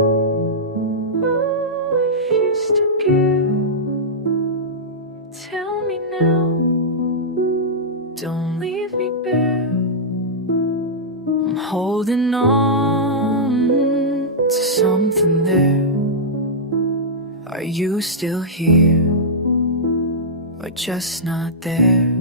If you still care, tell me now. Don't leave me bare. I'm holding on to something there. Are you still here, or just not there?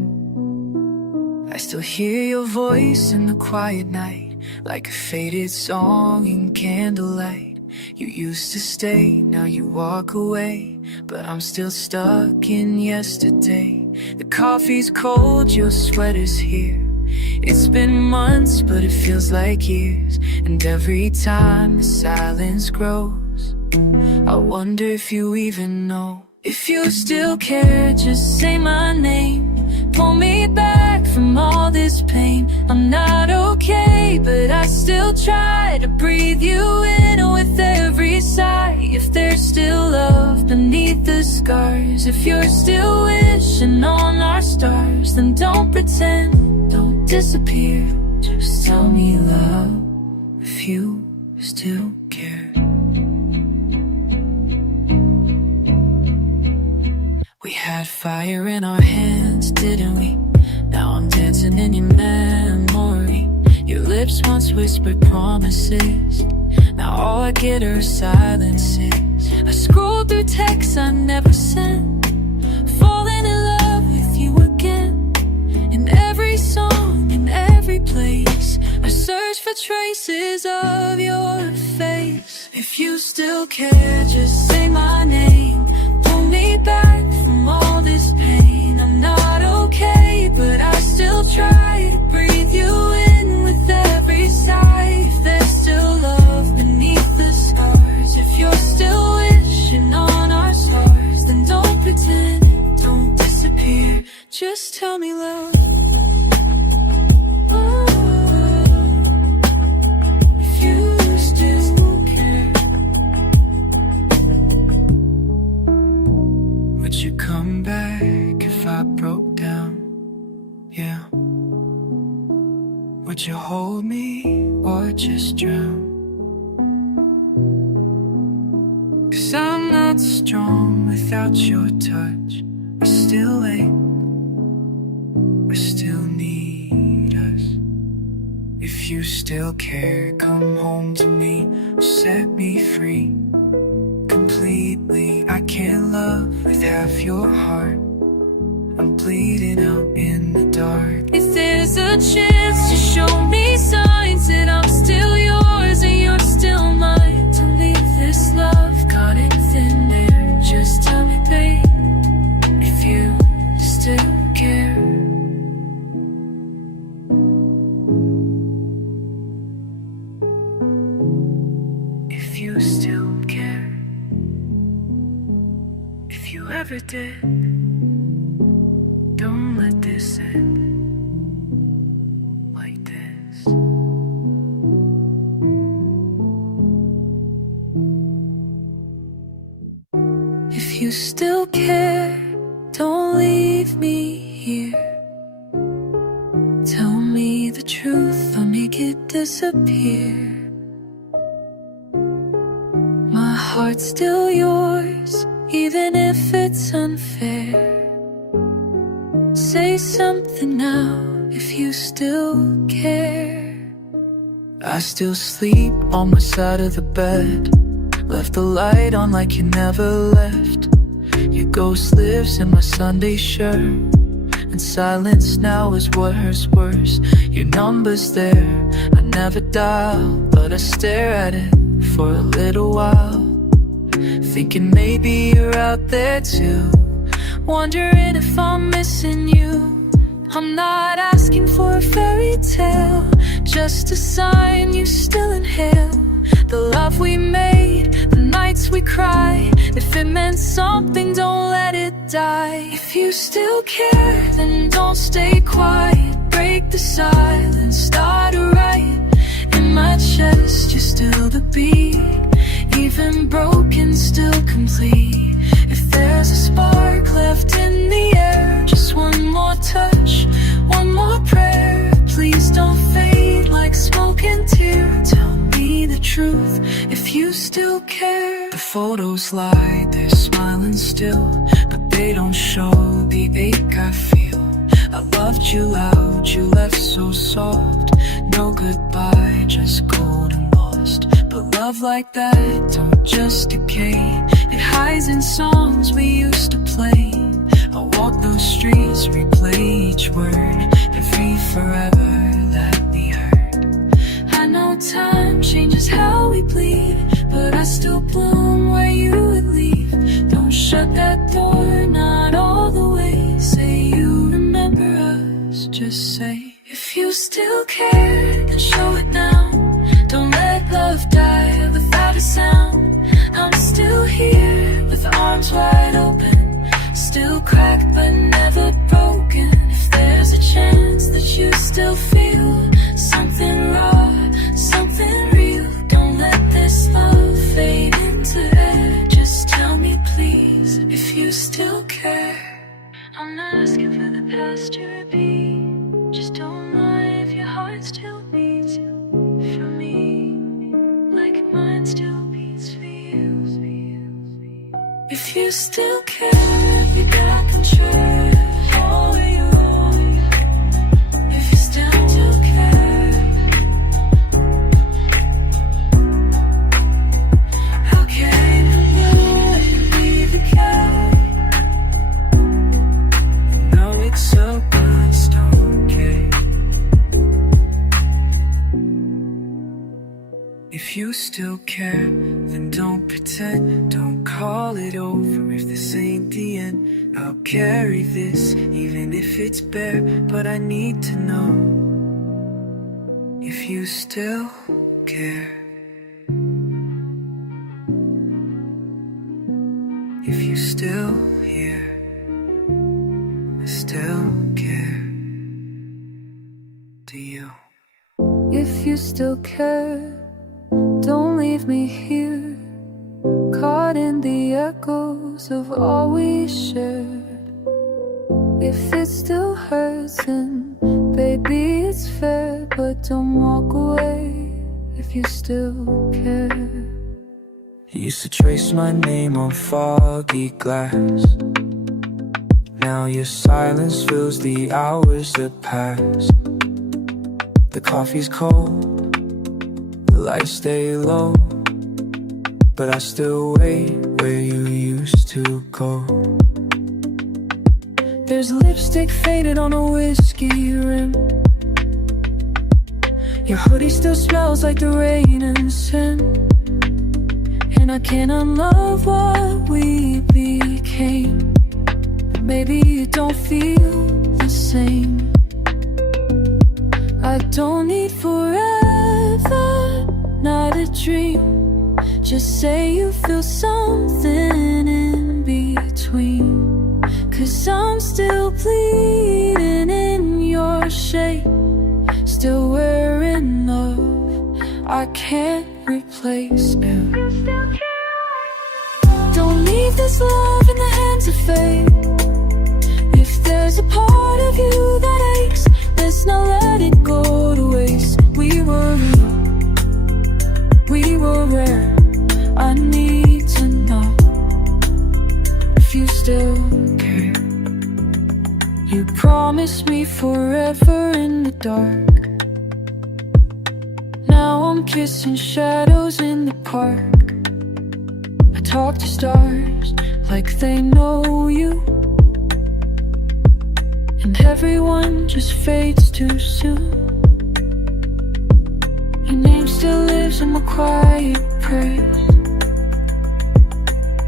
I still hear your voice in the quiet night, like a faded song in candlelight. You used to stay, now you walk away, but I'm still stuck in yesterday. The coffee's cold, your sweater's here. It's been months, but it feels like years. And every time the silence grows, I wonder if you even know. If you still care, just say my name. Pull me back from all this pain. I'm not okay, but I still try to breathe you in with every sigh. If there's still love beneath the scars, if you're still wishing on our stars, then don't pretend, don't disappear. Just tell me, love, if you still care. We had fire in our hands, didn't we? Now I'm dancing in your memory. Your lips once whispered promises. Now all I get are silences. I scroll through texts I never sent, falling in love with you again. In every song, in every place, I search for traces of your face. If you still care, just say my name. Pull me back from all this pain. I'm not okay, but I still try to breathe you in with every sigh. If there's still love beneath the scars, if you're still wishing on our stars, then don't pretend, don't disappear. Just tell me, love. If you still care, would you come back if I broke down? Yeah. Would you hold me or just drown? 'Cause I'm not strong without your touch. We still ache, we still need us. If you still care, come home to me, set me free completely. I can't love with half your heart. I'm bleeding out in the dark. If there's a chance to show me signs that I'm still yours and you're still mine, to leave this love caught in thin air, just tell me, babe, if you still care. If you still care, if you ever did, don't let this end like this. If you still care, don't leave me here. Tell me the truth, I'll make it disappear. My heart's still yours, even if it's unfair. Say something now if you still care. I still sleep on my side of the bed, left the light on like you never left. Your ghost lives in my Sunday shirt, and silence now is what hurts worse. Your number's there, I never dial, but I stare at it for a little while, thinking maybe you're out there too, wondering if I'm missing you. I'm not asking for a fairy tale, just a sign you still inhale the love we made, the nights we cried. If it meant something, don't let it die. If you still care, then don't stay quiet. Break the silence, start a riot. In my chest, you're still the beat, even broken, still complete. If there's a spark left in the air, just one more touch, one more prayer. Please don't fade like smoke and tear. Tell me the truth, if you still care. The photos lie, they're smiling still, but they don't show the ache I feel. I loved you loud, you left so soft. No goodbye, just cold and lost. But love like that don't just decay. It hides in songs we used to play. I walk those streets, replay each word, every forever that we heard. I know time changes how we bleed, but I still bloom where you would leave. Don't shut that door, not all the way. Say you remember us, just say if you still care, then show it now. Don't let love die without a sound. I'm still here with arms wide open, still cracked but never broken. If there's a chance that you still feel something raw, something real, don't let this love fade into air. Just tell me please if you still care. I'm not asking for the past to repeat, just don't lie if your heart still beats for me, like mine still beats for you. If you still care, be back on track. Oh, you. If you still do care, how can you leave the cat? No, it's so good, don't care. If you still care, then don't pretend, don't call it over if this ain't the end. I'll carry this, even if it's bare, but I need to know if you still care. If you still here, still care. Do you? If you still care, don't leave me here, caught in the echoes of all we shared. If it still hurts, then baby it's fair, but don't walk away if you still care. You used to trace my name on foggy glass. Now your silence fills the hours that pass. The coffee's cold, the lights stay low, but I still wait where you used to go. There's lipstick faded on a whiskey rim. Your hoodie still smells like the rain and sin, and I can't unlove what we became. Maybe you don't feel the same. I don't need forever, not a dream. Just say you feel something in between, 'cause I'm still bleeding in your shape, still wearing love I can't replace now. Don't leave this love in the hands of fate. If there's a part of you that aches, let's not let it go to waste. We were real, we were rare. I need to know if you still care. You promised me forever in the dark. Now I'm kissing shadows in the park. I talk to stars like they know you, and everyone just fades too soon. Your name still lives in my quiet praise.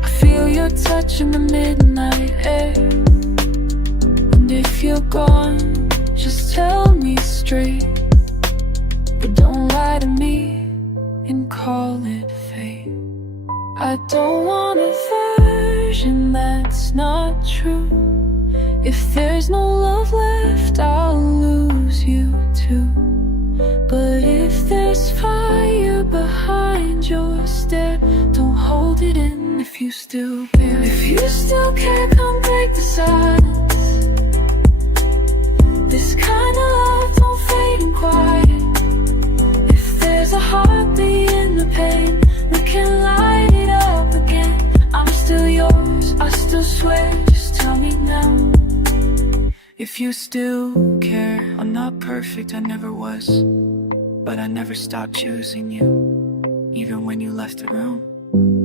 I feel your touch in the midnight air. And if you're gone, just tell me straight, but don't lie to me and call it fate. I don't want a version that's not true. If there's no love left, I'll lose you too. But if there's fire behind your stare, don't hold it in if you still care. If you still care, come break the silence. This kind of love don't fade in quiet. If there's a heartbeat in the pain, look can light it up again. I'm still yours, I still swear. Just tell me now. If you still care, I'm not perfect, I never was, but I never stopped choosing you, even when you left the room,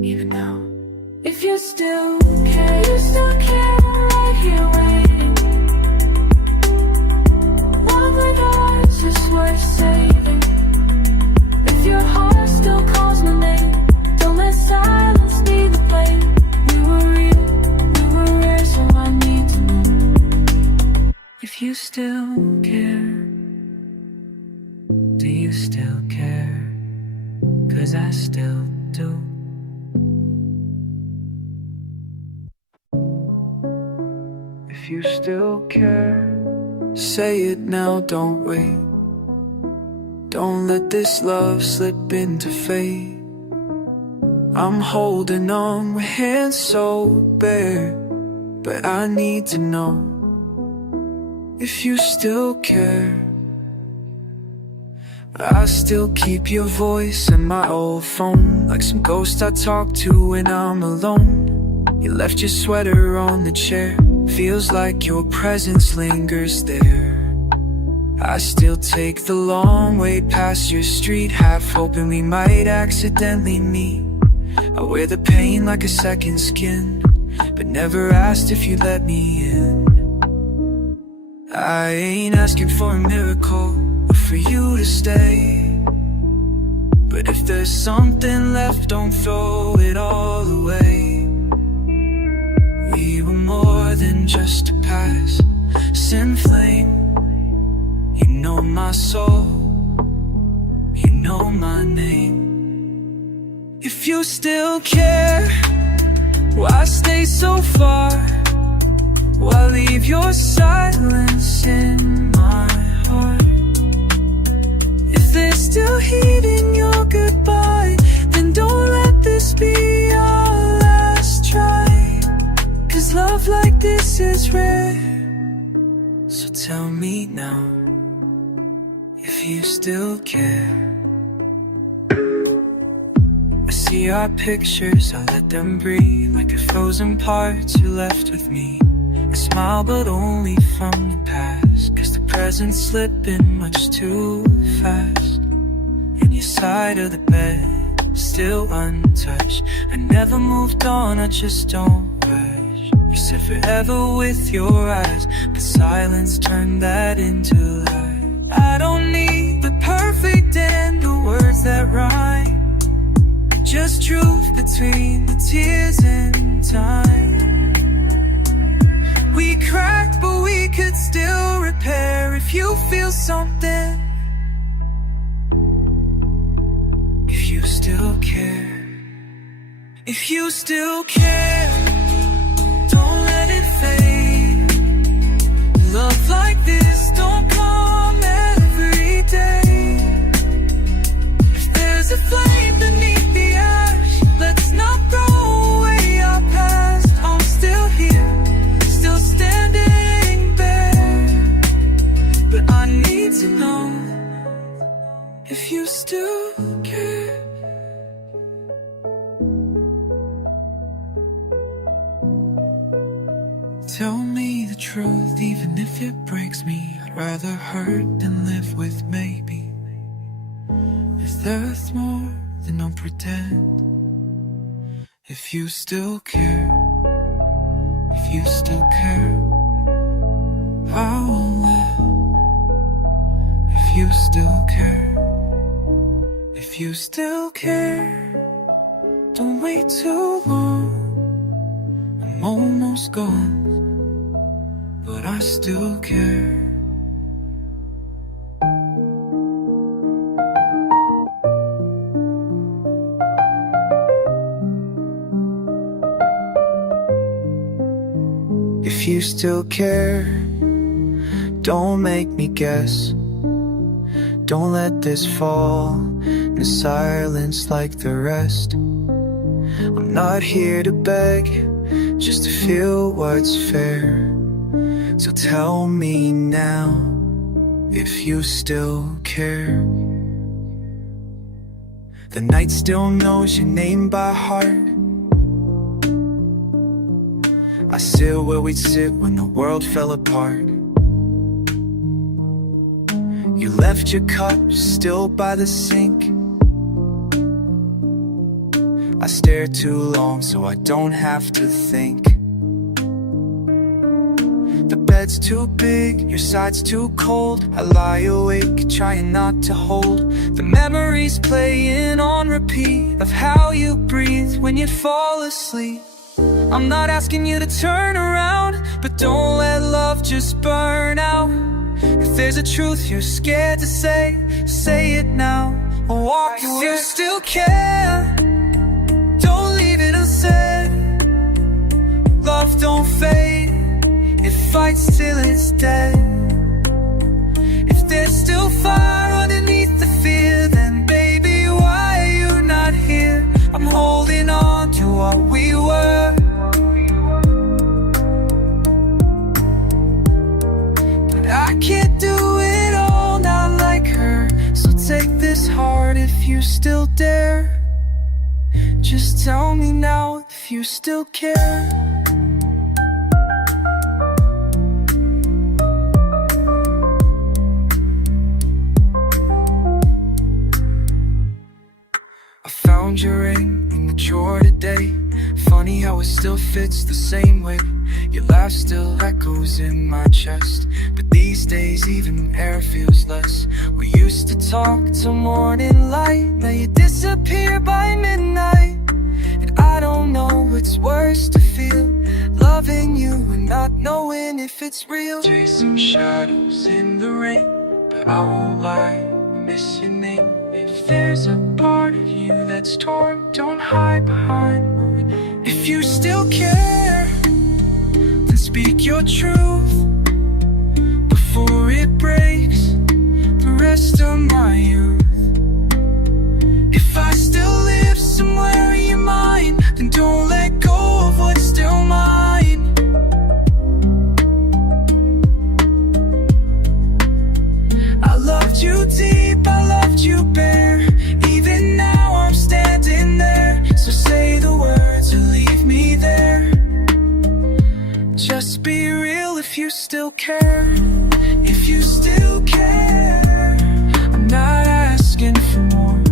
even now. If you still care, right here waiting. Love like ours is worth saving. If your heart still calls my name, don't let silence be the blame. We were real, we were rare, so I need to know. If you still care, do you still care? 'Cause I still do. If you still care, say it now, don't wait. Don't let this love slip into fate. I'm holding on with hands so bare, but I need to know if you still care. I still keep your voice in my old phone, like some ghost I talk to when I'm alone. You left your sweater on the chair, feels like your presence lingers there. I still take the long way past your street, half hoping we might accidentally meet. I wear the pain like a second skin, but never asked if you'd let me in. I ain't asking for a miracle or for you to stay, but if there's something left, don't throw it all away. We were more than just a past, sin flame. You know my soul, you know my name. If you still care, why stay so far? Why leave your silence in my heart? If there's still heat in your goodbye, then don't let this be our last try. 'Cause love like this is rare. So tell me now, if you still care. I see our pictures, I let them breathe, like the frozen parts you left with me. I smile but only from the past, 'cause the present's slipping much too fast. And your side of the bed, still untouched. I never moved on, I just don't rush. You said forever with your eyes, but silence turned that into light. I don't need the perfect end or words that rhyme, just truth between the tears and time. We cracked, but we could still repair. If you feel something, if you still care, if you still care, don't let it fade. Love like this don't come every day. If there's a flame beneath the ash, let's not throw away our past. I'm still here, still standing bare, but I need to know if you still care. Tell me the truth, even if it breaks me. I'd rather hurt than live with maybe. If there's more, then don't pretend. If you still care, if you still care, I won't let. If you still care, if you still care, don't wait too long. I'm almost gone, but I still care. If you still care, don't make me guess. Don't let this fall in silence like the rest. I'm not here to beg, just to feel what's fair. So tell me now, if you still care. The night still knows your name by heart. I sit where we'd sit when the world fell apart. You left your cup still by the sink. I stare too long so I don't have to think. The bed's too big, your side's too cold. I lie awake, trying not to hold the memories playing on repeat of how you breathe when you'd fall asleep. I'm not asking you to turn around, but don't let love just burn out. If there's a truth you're scared to say, say it now. I'll walk you if you still care. Don't leave it unsaid. Love don't fade, it fights till it's dead. If there's still fire underneath the fear, then baby, why are you not here? I'm holding on to what we were. But I can't do it all, not like her. So take this heart if you still dare. Just tell me now if you still care. Found your ring in the drawer today. Funny how it still fits the same way. Your laugh still echoes in my chest, but these days even air feels less. We used to talk till morning light, now you disappear by midnight. And I don't know what's worse to feel, loving you and not knowing if it's real. Chasing shadows in the rain, but I won't lie, I miss your name. If there's a part of you that's torn, don't hide behind words. If you still care, then speak your truth before it breaks the rest of my youth. If I still live somewhere in your mind, then don't let go of what's still mine. I loved you deep, I loved you bare. Even now I'm standing there. So say the words or leave me there. Just be real if you still care. If you still care. I'm not asking for more,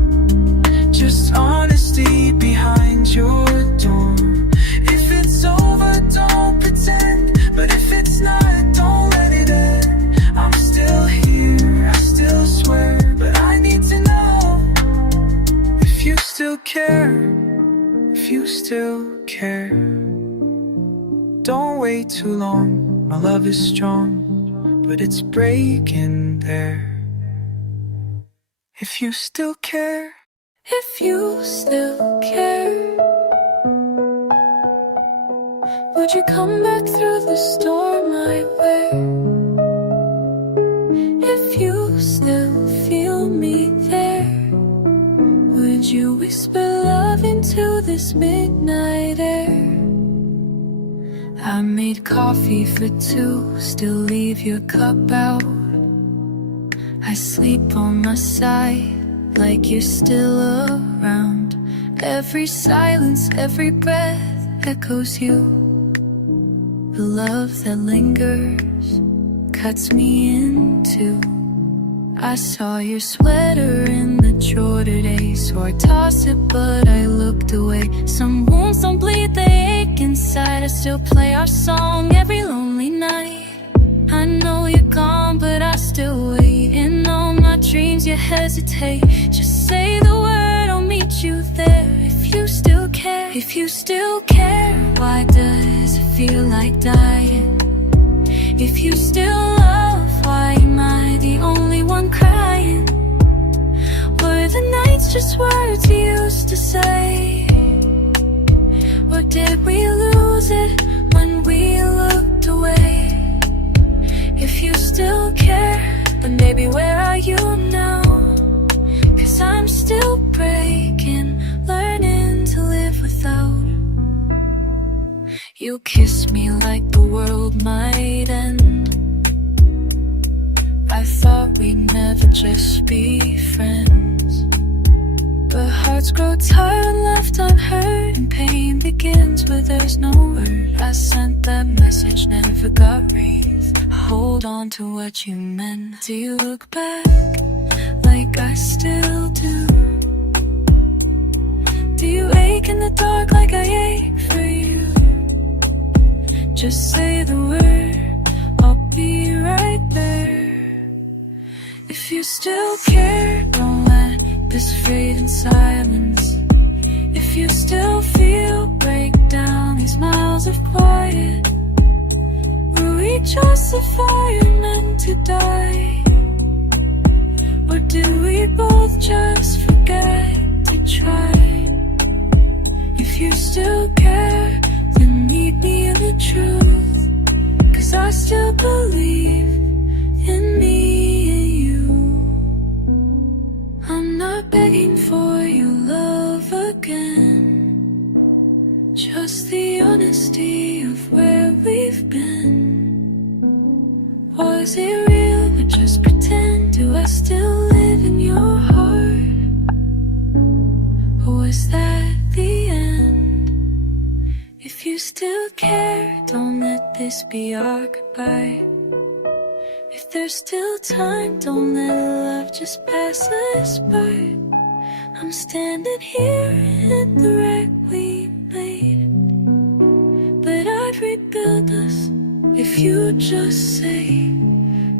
just honesty behind your door. If it's over, don't pretend, but if it's not, don't let it end. I'm still here, I still swear, but I need to know if you still care, if you still care. Don't wait too long, my love is strong, but it's breaking there. If you still care, If you still care, would you come back through the storm I wear? If you still feel me there, would you whisper love into this midnight air? I made coffee for two, still leave your cup out. I sleep on my side like you're still around. Every silence, every breath echoes you. The love that lingers cuts me in two. I saw your sweater in the drawer today, so I tossed it but I looked away. Some wounds don't bleed, they ache inside. I still play our song every lonely night. I know you're gone, but I still wait. In all my dreams you hesitate. Just say the word, I'll meet you there. If you still care, if you still care. Why does it feel like dying? If you still love, why am I the only one crying? Were the nights just words you used to say? Or did we lose it when we looked away? If you still care, then baby, where are you now? 'Cause I'm still breaking, learning to live without. You kiss me like the world might end. I thought we'd never just be friends, but hearts hearts grow tired and left unheard, and pain begins where there's no word. I sent that message, never got read. Hold on to what you meant. Do you look back like I still do? Do you ache in the dark like I ache for you? Just say the word, I'll be right there. If you still care, don't let this fade in silence. If you still feel, break down these miles of quiet. Were we just the firemen to die? Or did we both just forget to try? If you still care, then meet me in the truth, 'cause I still believe in me and you. I'm not begging for your love again, just the honesty of where we've been. Was it real or just pretend? Do I still live in your heart? Or was that the end? If you still care, don't let this be our goodbye. If there's still time, don't let love just pass us by. I'm standing here in the wreck we made, but I'd rebuild us if you just say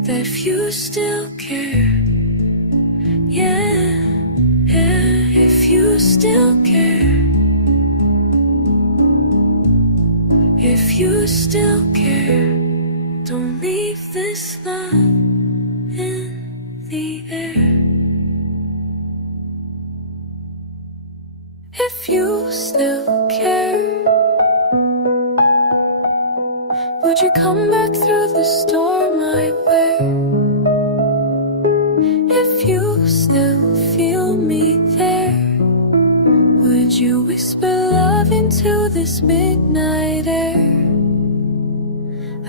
that if you still care. Yeah, yeah, if you still care. If you still care, don't leave this love in the air. If you still care, would you come back through the storm I wear? If you still feel me there, would you whisper love into this midnight air?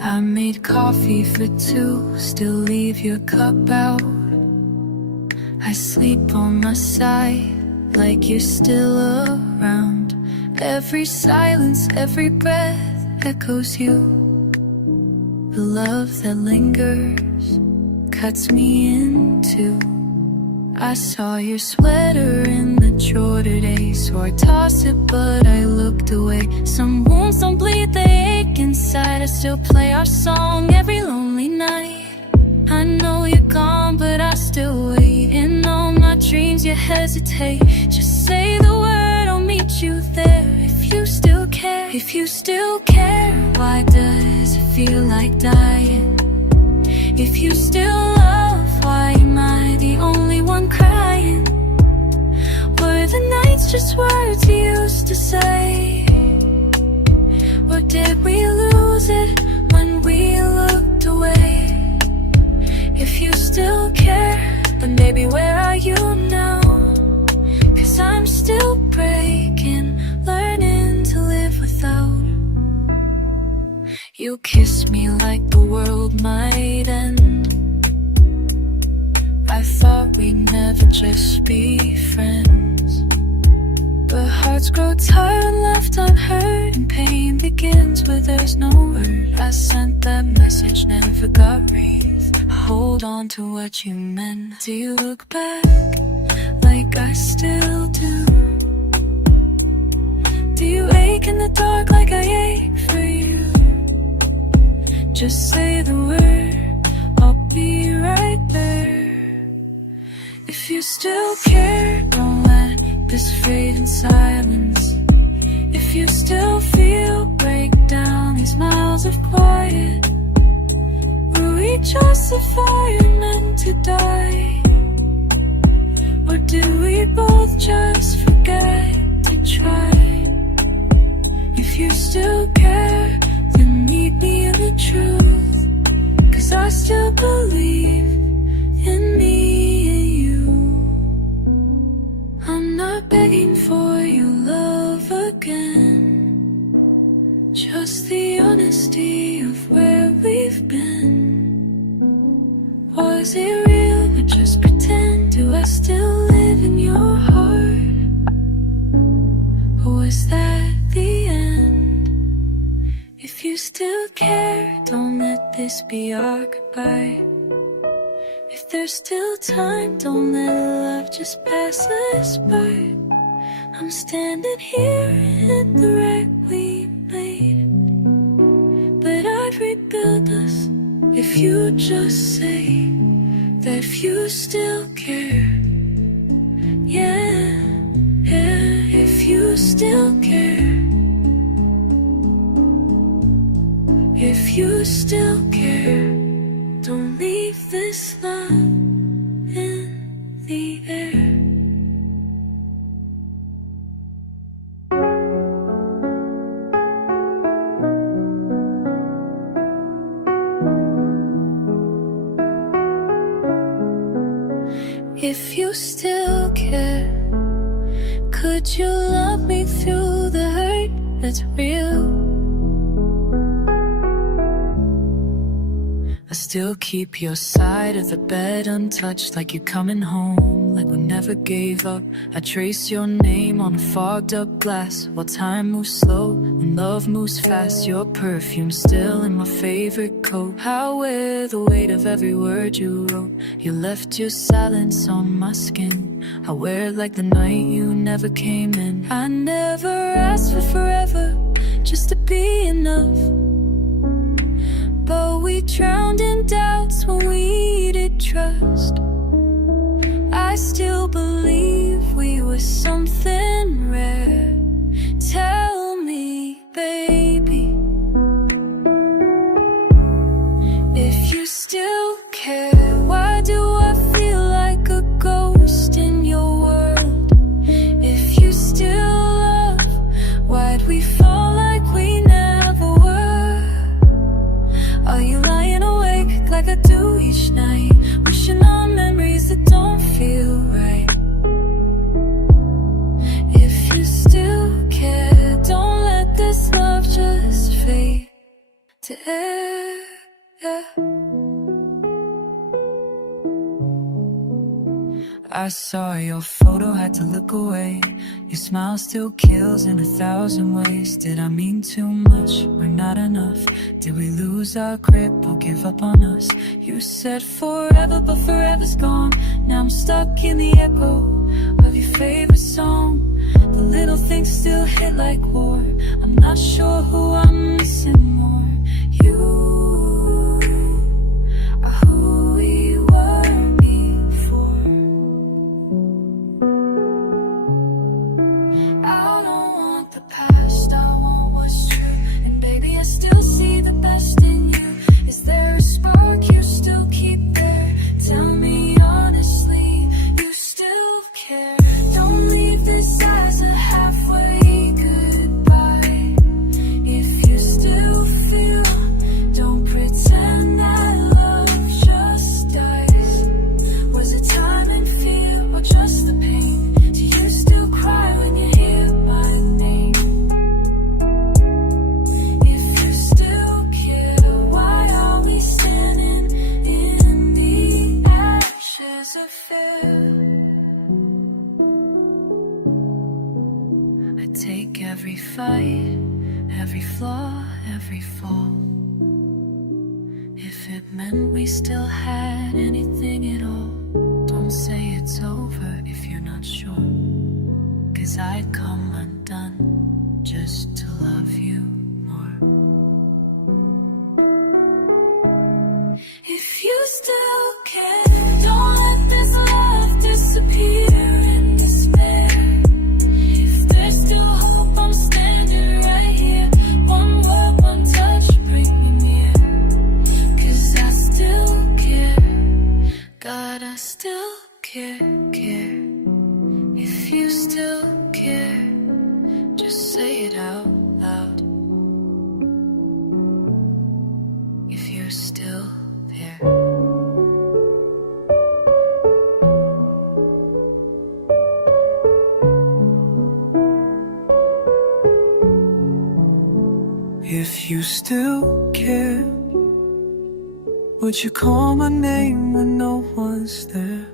I made coffee for two, still leave your cup out. I sleep on my side like you're still around. Every silence, every breath echoes you. The love that lingers cuts me in two. I saw your sweater in the drawer today, so I tossed it but I looked away. Some wounds don't bleed, they ache inside. I still play our song every lonely night. I know you're gone, but I still wait. In all my dreams you hesitate. Just say the word, I'll meet you there. If you still care, if you still care, why does it feel like dying? If you still love, why am I the only one crying? Were the nights just words you used to say? Or did we lose it when we looked away? If you still care, then baby, where are you now? 'Cause I'm still breaking, learning to live without. You kiss me like the world might end. I thought we'd never just be friends, but hearts grow tired and left unheard, and pain begins where there's no word. I sent that message, never got read. Hold on to what you meant. Do you look back like I still do? Do you ache in the dark like I ache for you? Just say the word, I'll be right there. If you still care, don't let this fade in silence. If you still feel, break down these miles of quiet. Were we just the firemen to die? Or did we both just forget to try? If you still care, then meet me in the truth, 'cause I still believe in me and you. I'm not begging for your love again, just the honesty of where we've been. Was it real or just pretend? Do I still live in your heart? you still care, don't let this be our goodbye. If there's still time, don't let love just pass us by. I'm standing here in the wreck we made, but I'd rebuild us if you just say that if you still care. Yeah, yeah, if you still care. If you still care, don't leave this love in the air. If you still care, could you love me through the hurt that's real? I still keep your side of the bed untouched, like you're coming home, like we never gave up. I trace your name on fogged up glass, while time moves slow and love moves fast. Your perfume still in my favorite coat. I wear the weight of every word you wrote. You left your silence on my skin. I wear it like the night you never came in. I never asked for forever, just to be enough, but we drowned in doubts when we did trust. I still believe we were something rare. Tell me, baby, if you still care. Why do I feel like a ghost in your world? If you still love, why'd we fall like we never were? Are you lying awake like I do each night, wishing on memories that don't feel right? If you still care, don't let this love just fade to air. Yeah. I saw your photo, had to look away. Your smile still kills in 1,000 ways. Did I mean too much or not enough? Did we lose our grip or give up on us? You said forever, but forever's gone. Now I'm stuck in the echo of your favorite song. The little things still hit like war. I'm not sure who I'm missing more. You are who we were before. I don't want the past, I want what's true. And baby, I still see the best in you. Is there a spark you still keep there? Tell me honestly, you still care. Don't leave this as a halfway goodbye. If you still feel, don't pretend that love just dies. Was it time and fear or just the pain? Do you still cry when you hear my name? If you still care, why are we standing in the ashes of fear? I take every fight, every flaw, every fall. If it meant we still had anything at all, don't say it's over if you're not sure. 'Cause I'd come undone just to love you more. If you still care, don't let this love disappear in despair. If there's still hope, I'm standing right here. One word, one touch, bring me near. 'Cause I still care, God, I still care. If you still care, just say it out loud. If you're still there. If you still care, would you call my name when no one's there?